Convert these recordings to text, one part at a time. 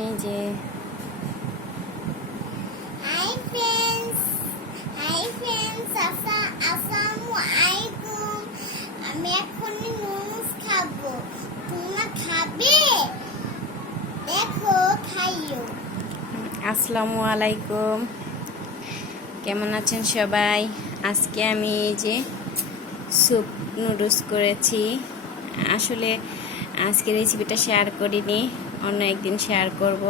এই যে। Hi friends hi friends আসসালামু আলাইকুম আমি এখন নুডলস খাব। তোমরা খাবে? দেখো খাইও। আসসালামু আলাইকুম কেমন আছেন সবাই? আজকে আমি এই যে স্যুপ নুডলস করেছি। আসলে আজকে রেসিপিটা শেয়ার করিনি। অন্য একদিন শেয়ার করব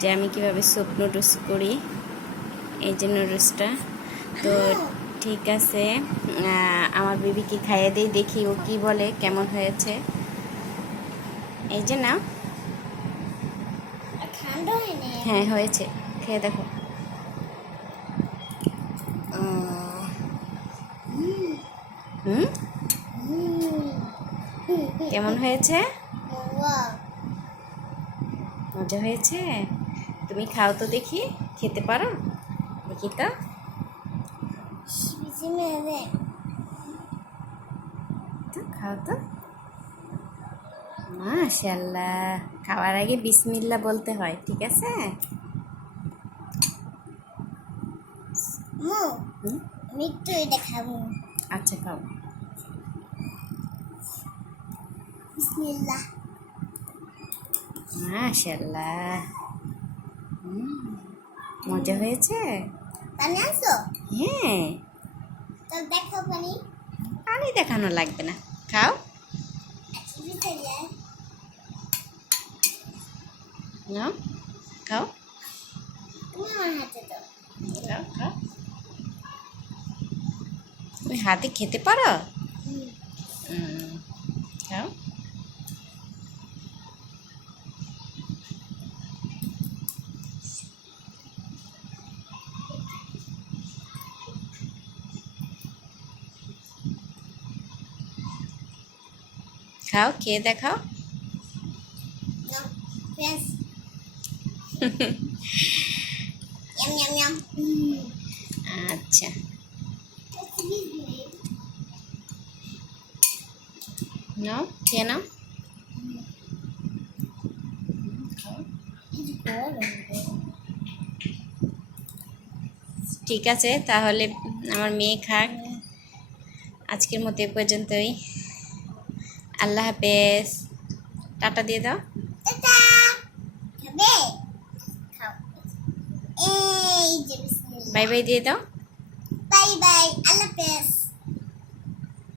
যে আমি কীভাবে স্যুপ নুডলস করি। এই যে নুডলসটা তো ঠিক আছে আমার বেবিকে খাইয়ে দিই, দেখি ও কি বলে, কেমন হয়েছে। এই যে না হ্যাঁ হয়েছে। খেয়ে দেখো। হুম? কেমন হয়েছে? মজা হয়েছে? তুমি খাও তো দেখি খেতে পারো? দেখি তো তো খাও তো। মাশাল্লাহ খাওয়ার আগে বিসমিল্লা বলতে হয় ঠিক আছে? মু হুম? আমি একটু এটা খাব। আচ্ছা খাও। বিসমিল্লাহ। মাশাল্লাহ মজা হয়েছে? পানি আনছো হ্যাঁ। তো দেখো পানি পানি দেখানো লাগবে না। খাও। নাও খাও। তুমি আমার হাতে দাও খাও খাও। তুমি হাতে খেতে পারো। হুম, খাও। খাও খেয়ে দেখাও. আচ্ছা। নাও খেয়ে নাও। ঠিক আছে তাহলে আমার মেয়ে খাক। আজকের মতো এ পর্যন্তই। আল্লাহ হাফেজ টাটা দিয়ে দাও. Eh. বাই বাই দিয়ে দাও Bye bye. Allah Hafiz.